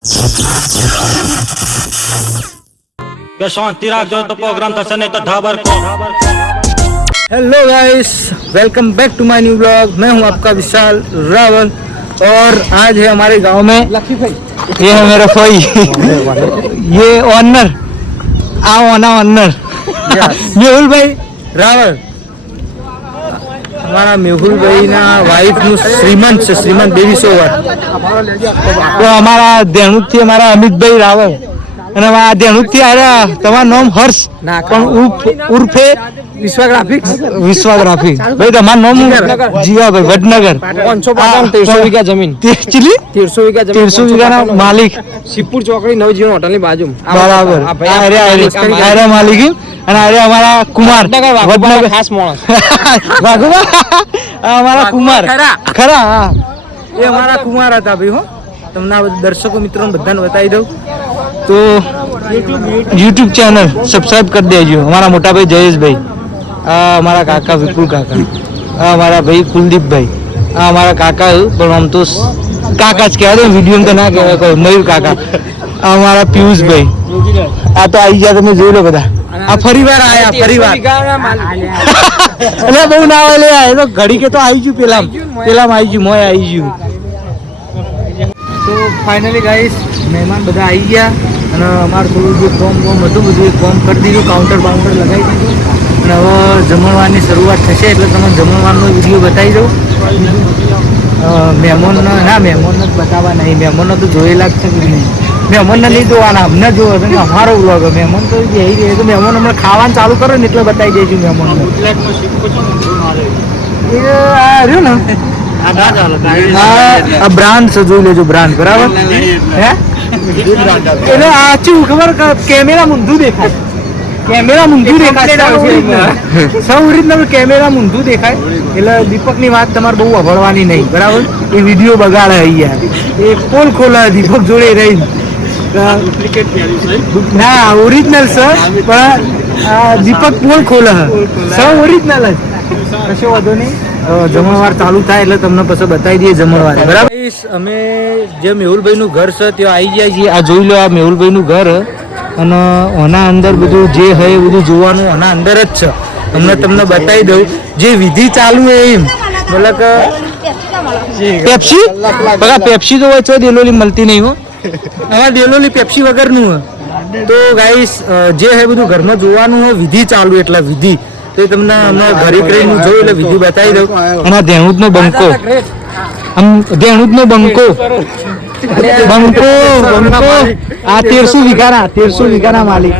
કે શાંતિ રાખજો તો પ્રોગ્રામ થશે નહીં તો ढाबर को। Hello guys, welcome back to my new blog. मैं हूं आपका विशाल रावल और आज है हमारे गांव में लकी भाई। ये है मेरा भाई ये ऑनर ऑनर मेहुल भाई रावल। हमारा मेहुल भाई ना वाइफ नु श्रीमंत देवी सोवर तो हमारा धेणुक थी हमारा अमित भाई रावल અને આ ધેણુકથી આયા તમારું નામ હર્ષ પણ ઉર્ફે વિશ્વાગ્રાફિક્સ ભાઈ તમારું નામ જીવાભાઈ વડનગર 555 વીઘા જમીન 1300 વીઘાના માલિક શિવપુર ચોકડી નવજીવન હોટલની બાજુ બરાબર આરે માલિક અને આરે અમારા કુમાર વડનગર ખાસ માણસ વાઘુબા અમારા કુમાર ખરા હા એ અમારા કુમાર હતા ભાઈ હો તમને દર્શકો મિત્રોને બધાને બતાવી દઉં तो YouTube चैनल सब्सक्राइब कर दीजिए। हमारा मोटा भाई जयेश भाई, हमारा काका विपुल काका, हमारा भाई कुलदीप भाई, हमारा काका पर हम तो काका ज कह रहे वीडियो में तो ना कह मयूर काका, हमारा पीयूष भाई आ तो आई जा તમે જોઈ લો બધા આ ફરીવાર આયા ફરીવાર એટલે બહુ ના વાલે આય તો ઘડી કે તો આવી ગયું પેલા આવી ગયું મોય આવી ગયું। તો ફાઇનલી ગાઈસ મહેમાન બધા આવી ગયા અને અમારું થોડું જે ફોર્મ હતું બધું એ ફોર્મ કરી દીધું, કાઉન્ટર લગાવી દીધું અને હવે જમણવારની શરૂઆત થશે એટલે તમને જમણવારનો વિડીયો બતાવી દઉં। મહેમાનને જ બતાવવા નહીં, મહેમાનને તો જોયેલા જ છે કે નહીં, મહેમાનને નહીં જોવાના, અમને જોવો છે કે અમારો વ્લોગ મહેમાન તો જઈ રહે તો મહેમાન હમણાં ખાવાનું ચાલુ કરો ને એટલે બતાવી દઈશું મહેમાનને। એ આ રહ્યું ને આ બ્રાન્ડ છે, જોઈ લેજો બ્રાન્ડ બરાબર હે એટલે આ શું ખબર કેમેરા મૂંધું દેખાય સૌ ઓરિજિનલ કેમેરા મૂંધું દેખાય એટલે દીપકની વાત તમારે બહુ અભળવાની નહીં બરાબર, એ વિડીયો બગાડે અહીંયા એ પોલ ખોલે દીપક જોડે રહી ના ઓરિજિનલ છે પણ દીપક પોલ ખોલે સૌ ઓરિજિનલ જ કશો વાંધો નહીં। જમણવાર ચાલુ થાય એટલે તમને પછી બતાવી દઈએ જમણવાર બરાબર। અમે જે મેહુલભાઈનું ઘર છે ત્યાં આવી ગયા છીએ। આ જોઈ લો આ મેહુલભાઈનું ઘર અને આના અંદર બધું જે હોય એ બધું જોવાનું આના અંદર જ છે। તમને બતાવી દઉં જે વિધિ ચાલુ હોય એમ મતલબ કે પેપ્સી તો હોય છે દેલોલી મળતી નહીં હો, અમારે દેલોલી પેપ્સી વગરનું હોય તો ગાઈસ જે હોય બધું ઘરમાં જોવાનું હોય વિધિ ચાલુ એટલે વિધિ તો તમને અમે ઘરે કરીને જોયું એટલે વિધિ બતાવી દઉં। અને ધેણુદનો બંકો આ 1300 વીઘાના માલિક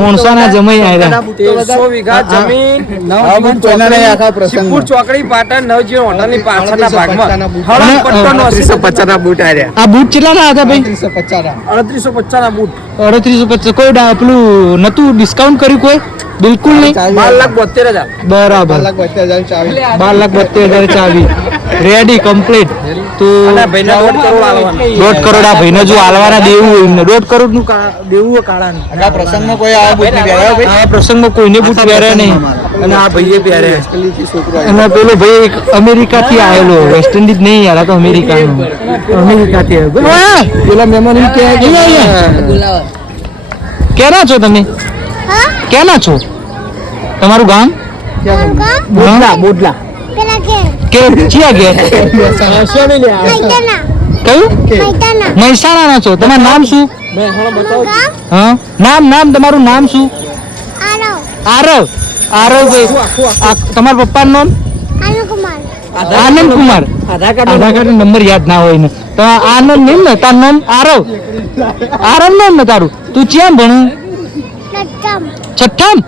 મોણસાના જમાઈ આવ્યા 1300 વીઘા જમીન શિવપુર ચોકડી પાટણ નવજીવન હોટલની પાછળના ભાગમાં 3850 ના બૂટ આવ્યા। આ બૂટ કેટલાના હતા ભાઈ? 3850 ના બૂટ 3850 કોઈ પેલું નતું ડિસ્કાઉન્ટ કર્યું કોઈ? બિલકુલ નહીં, 12,72,000 બરાબર 12,72,000 ચાવી રેડી કમ્પ્લીટ। તો 1.5 કરોડ આ ભાઈને જો આલવાના દેવું હોય એમને 1.5 કરોડ નું દેવું કાળાનું। આ પ્રસંગમાં કોઈ આવા બૂટ નહીં પહેર્યા ભાઈ, આ પ્રસંગમાં કોઈને બૂટ પહેર્યા નહીં અને આ ભાઈએ પહેર્યા અને પેલો ભાઈ એક અમેરિકા થી આવેલો, વેસ્ટ ઇન્ડિઝ નહીં યાર, આ તો અમેરિકાનો થી આવ્યો પેલા મહેમાન એમ કે ક્યાંના છો તમે? ક્યાંના છો? તમારું ગામ? બોડલા કે ક્યાં ગયા? કયું? મહેસાણા ના છો? તમારું નામ શું? હા નામ તમારું નામ શું? આરવ ભાઈ તમારા પપ્પાનું નામ? આનંદ કુમાર। આધાર કાર્ડ નંબર યાદ ના હોય ને તો આનંદ નહીં ને તારું નામ આરવ નામ ને તારું? તું ક્યાં ભણું? છઠ્ઠામ?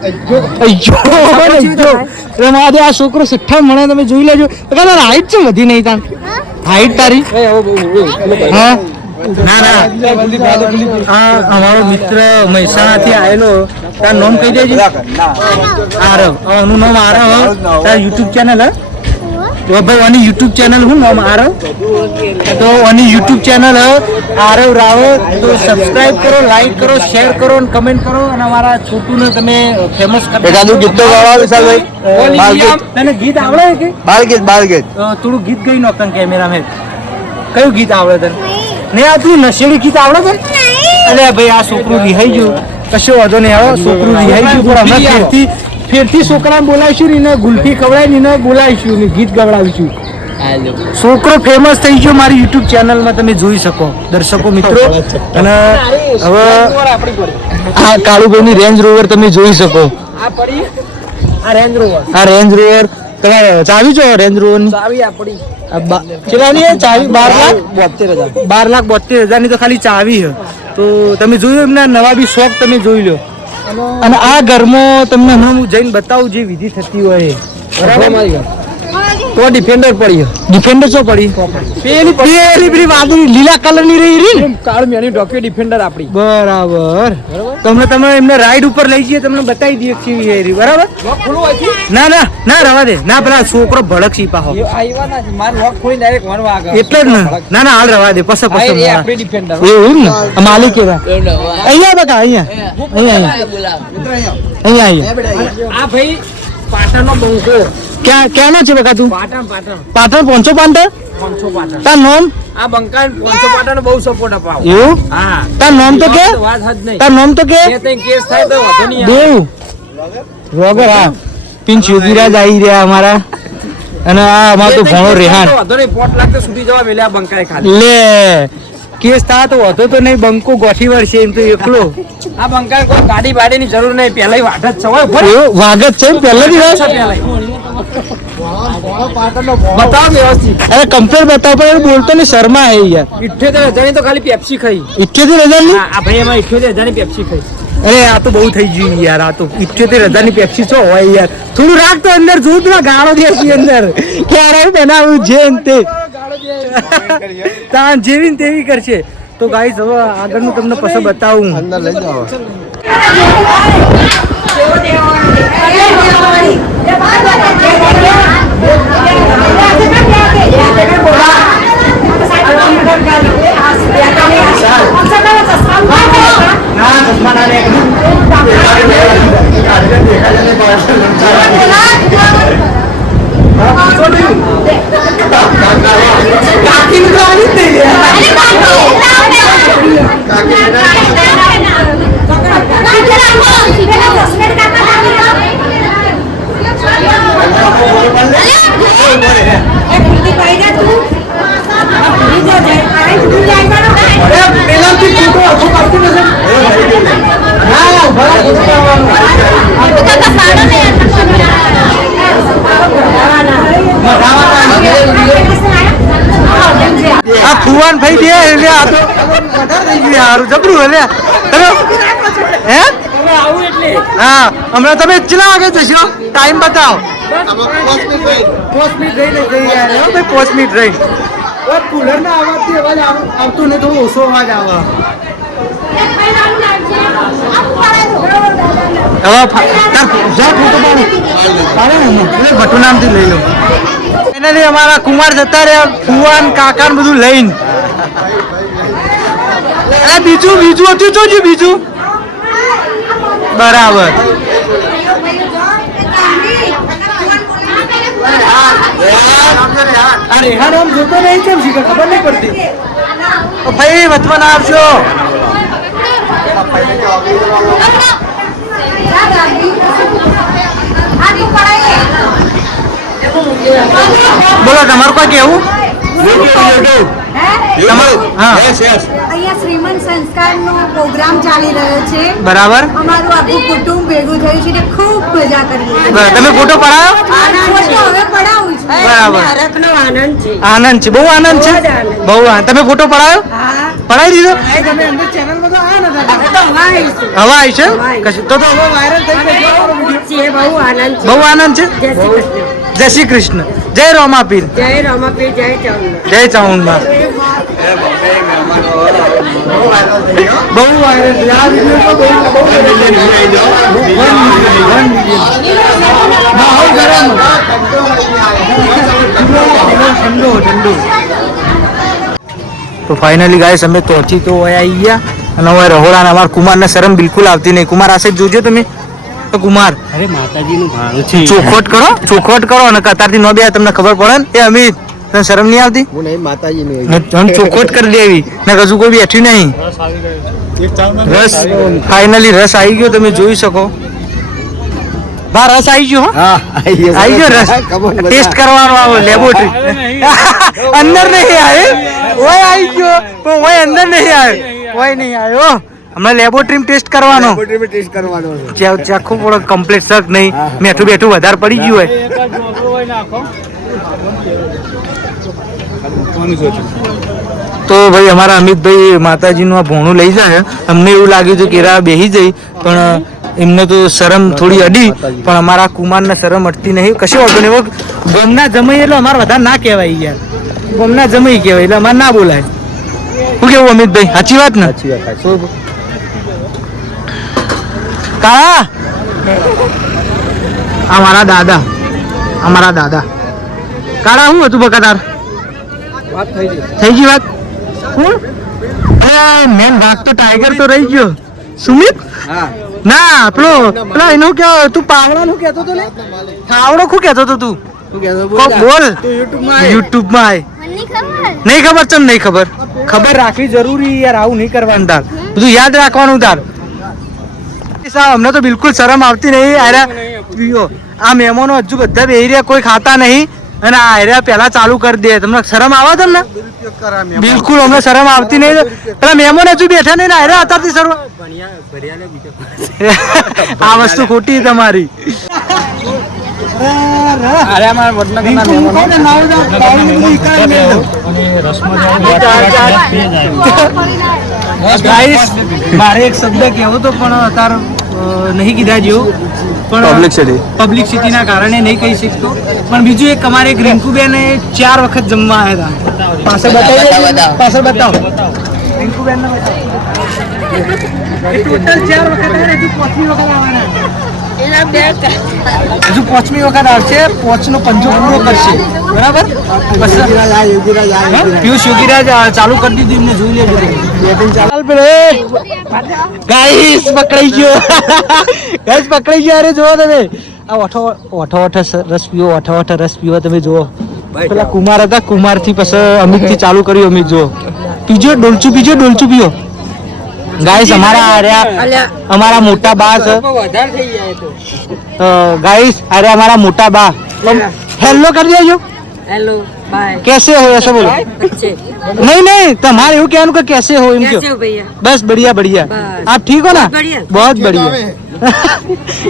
આ છોકરો છઠ્ઠામ ભણે તમે જોઈ લેજો। હાઈટ છે વધી નહીં તાર હાઈટ તારી? હા ના અમારો મિત્ર મહેસાણા થી આવેલો, તાર નામ કહી દેજે। આરવ, એનું નામ આરવ, તાર યુટ્યુબ ચેનલ હે ભાઈ? આની યુટ્યુબ ચેનલ હું નામ આરવ, તો આની યુટ્યુબ ચેનલ આરવ રાવલ, તો સબસ્ક્રાઇબ કરો, લાઈક કરો, શેર કરો અને કમેન્ટ કરો અને અમારા છોટુને તમે ફેમસ કરો। એકાદું ગીત તો ગાવા વિશાલભાઈ? તને ગીત આવડે કે? બાળ ગીત થોડું ગીત ગઈ નો કેમેરામેન કયું ગીત આવડે તને? નહીં આવતું નશેડી ગીત આવડે છે? અરે ભાઈ આ છોકરું રિહાઈ ગયું, કશો વાંધો નહીં, આવો છોકરું રિહાઈ ગયું, પણ અમે ફેરથી છોકરા બોલાવીશું ને ગુલ્ફી ખવડાવી ને બોલાવીશું ને ગીત ગવડાવીશું. છોકરો ફેમસ થઈ ગયો મારી યુટ્યુબ ચેનલમાં, તમે જોઈ શકો દર્શકો મિત્રો. અને હવે આ કાળુભાઈની રેન્જ રોવર તમે જોઈ શકો. આ રેન્જ રોવર તમારે ચાવી છો? રેન્જ રોવર ની ચાવી આપણી કેટલાની ચાવી? 12,72,000 ની તો ખાલી ચાવી છે. તો તમે જોયું એમના નવા બી શોખ તમે જોઈ લો. અને આ ઘરમાં તમને હમણાં હું જઈને બતાવું જે વિધિ થતી હોય. બરાબર તો ડિફેન્ડર પડી. ડિફેન્ડર શું પડી? પેલી વાદળી લીલા કલર ની રહી કાળ મેની ડોક્યુ ડિફેન્ડર આપડી. બરાબર. તમને તમે એમને રાઈડ ઉપર લઈ જઈએ, તમને બતાવી દઈએ કેવી છે રહી. બરાબર. ના ના ના રવા દે ના, પેલા છોકરો ભડક સી પાહો એટલે જ ને. ના ના હાલ રવા દે. પસ એવું ને માલિક કેવા અહીંયા બકા અહીંયા આ ભાઈ પાટણનો બંકો ક્યાં નો છે બકા તું? પાટણ પોંચો પાટણ તાર નામ? આ બંકા પોંચો પાટણ બહુ સપોર્ટ અપાવ. એવું? હા. તાર નામ તો કે? વાત હદ નહીં. તાર નામ તો કે? કેસ થાય તો વધુ નહીં. દેવ રોગર. હા પિંચ યુગીરાજ આવી રહ્યા અમારા. અને આ અમાર તો ભણો રેહાન વધુ નહીં. 5 લાખ તો સુધી જવા મેલ્યા બંકાએ ખાલી. લે કેસ થાય તો વધુ તો નહીં, બંકો ગોઠી વળશે એમ તો એકલો. આ બંકા કોઈ ગાડી બાડીની જરૂર નહીં, પહેલા વાટ જ છે. વાઘ જ છે પહેલા દિવસ. બતાવ વ્યવસ્થિત. અરે કમ્પ્લેટ બતાવ, પણ બોલતો ને શર્મા હે યાર. 78,000 ની તો ખાલી પેપ્સી ખાઈ. 78,000 ની? આ ભાઈ એમાં 78,000 ની પેપ્સી ખાઈ. અરે આ તો બહુ થઈ ગયું યાર. આ તો 78,000 ની પેપ્સી છો હોય યાર. થોડું રાખ તો અંદર જોઉં તો ગાળો દેસી અંદર ક્યારે બનાવું જે તે તાન જેવી તેવી કરશે. તો ગાઈસ હવે આગળનું તમને પછી બતાવું. અંદર લઈ જાઓ. ફુવાન ભાઈ દે એટલે આ તો વધારે થઈ ગયું સારું જબરું એટલે. હે હા હમણાં તમે કેટલા વાગે જશો? ટાઈમ બતાવો. 5 મિનિટ રહીને જઈ યાર. ભાઈ 5 મિનિટ રહી. કુલર ના અવાજથી અવાજ આવતો ને થોડો ઓછો અવાજ આવે. ભટ્ટુ નામથી લઈ લો. ફાઇનલી અમારા કુમાર જતા રહ્યા ફુવાન કાકા ને બધું લઈને. બીજું હતું જોજો બીજું. બરાબર. રેહાન આમ જોતો નહીં કેમ શીખે ખબર નહીં પડતી. ભાઈ વચમાં આવશો. બોલો તમારું કોઈ કેવું? અહીંયા શ્રીમંત સંસ્કારનો પ્રોગ્રામ ચાલી રહ્યો છે. બરાબર. અમારું આખું કુટુંબ ભેગું થયું છે ને ખૂબ મજા કરીએ. તમે ફોટો પડાયો? હવે પડાવું છું. બરાબર. હરખનો આનંદ છે. આનંદ છે, બહુ આનંદ છે. બહુ આનંદ. તમે ફોટો પડાયો? પડાવી દીધો? તમે અંદર ચેનલમાં તો આવ્યા ને? હવા આવી છે તો હવે વાયરલ થઈ ગયો. બહુ આનંદ છે. બહુ આનંદ છે. જય શ્રી કૃષ્ણ. જય રોમાપીર. જય રોમાપીર. જય ચાઉંડા. જય ચાઉંડા. બહુ વાયરલ છે આ વિડિયો તો. માહોલ ગરમ. ઠંડુ. તો ફાઇનલી ગાઈસ અમે તોથી તો આવી ગયા અને હવે રહોડા અમાર કુમારને શરમ બિલકુલ આવતી નહીં. કુમાર આશે જોજો તમે તો કુમાર. અરે માતાજીનું ભાણું છે. ચોખવટ કરો અને કતારથી ન બે તમને ખબર પડે ને. એ અમિત તને શરમ નહીં આવતી? હું નહીં માતાજી નહીં ને ચોખોટ કરી દેવી ને હજુ કોઈ બેઠ્યું નહીં. રસ ફાઇનલી રસ આવી ગયો, તમે જોઈ શકો. બા રસ આવી ગયો. હો હા આવી ગયો રસ. ટેસ્ટ કરવાનો આવો લેબોરેટરી. અંદર નહીં આવે ઓય આવી ગયો પણ ઓય અંદર નહીં આવે ઓય નહીં આવ્યો. હમણાં લેબોરેટરી ટેસ્ટ કરવાનો. ટેસ્ટ કરવાનો ચાખું પડે કમ્પ્લીટ શક નહીં મેઠું બેઠું વધારે પડી ગયું હોય. તો ભાઈ અમારા અમિતભાઈ માતાજીનું આ ભોણું લઈ જાય. અમને એવું લાગ્યું હતું કે એરા બેસી જઈ પણ એમને તો શરમ થોડી અડી પણ અમારા કુમારને શરમ અડતી નહીં. કશું વાંધો નહીં. ગમના જમાઈ એટલે અમારે વધારે ના કહેવાય યાર. ગમના જમાઈ કહેવાય એટલે અમારે ના બોલાય. શું કેવું અમિતભાઈ? સાચી વાત ને? કાળા અમારા દાદા કાળા શું હતું બકા તાર? થઈ ગઈ વાત. મેન ભાગ તો ટાઈગર તો રહી ગયો. સુમિત ના પેલો એનું કે તું પાવડા નું કેતો તો? પાવડો શું કેતો તો તું? બોલ. યુટ્યુબ માં નહીં ખબર. ચમ નહીં ખબર? ખબર રાખવી જરૂરી યાર. આવું નહીં કરવાનું તાર. બધું યાદ રાખવાનું તાર. અમને તો બિલકુલ શરમ આવતી નહીં. આ મહેમાનો હજુ બધા બેહી રહ્યા, કોઈ ખાતા નહીં અને આ એરિયા પહેલા ચાલુ કરી દે. તમને શરમ આવે તમને? બિલકુલ અમને શરમ આવતી નહીં. પેલા મહેમાનો હજુ બેઠા નહીં ને એરિયા અત્યારથી શરમ. આ વસ્તુ ખોટી તમારી. મારે એક શબ્દ કહેવો તો પણ અત્યારે નહીં કીધા જેવું પણ પબ્લિસિટી ના કારણે નહીં કહી શકતો. પણ બીજું એક અમારે એક રિંકુબેન 4 વખત જમવા આવ્યા હતા. પાછળ બતાવો રિંકુબેન ટોટલ 4 વખત હજુ 5મી વખત આવશે. 5નો પંજો પૂરો કરશે. બરાબર. પિયુષ યોગીરાજ ચાલુ કરી દીધું. એમને જોઈ લેજો. ગાઈસ પકડાઈ ગયો. અરે જોવો તમે આ ઓઠો રસ પીવો. તમે જુઓ પેલા કુમાર હતા, કુમાર થી પછી અમિત થી ચાલુ કર્યું. અમિત જુઓ પીજો ડોલચું પીઓ. ગાઈસ અમારા મોટા બા છે. ગાઈસ અરે અમારા મોટા બા હેલો કરી દેજો. हेलो बाय कैसे हो ऐसा बोलो. नहीं तुम्हारे એવું કહેવાનું કે कैसे हो એમ कैसे हो भैया बस बढ़िया आप ठीक हो ना? बहुत बढ़िया.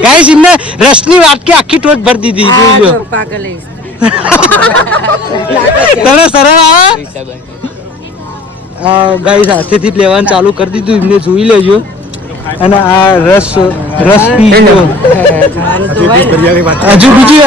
गाइस इनने रसनी वाटकी आखी टोच भर दी थी. जो पागल है તમને શરમ આવે? ગાઈસ હાથેથી લેવાનું ચાલુ કરી દીધું. એમને જોઈ લેજો. અને આ રસ પી ગયો. હજુ બીજી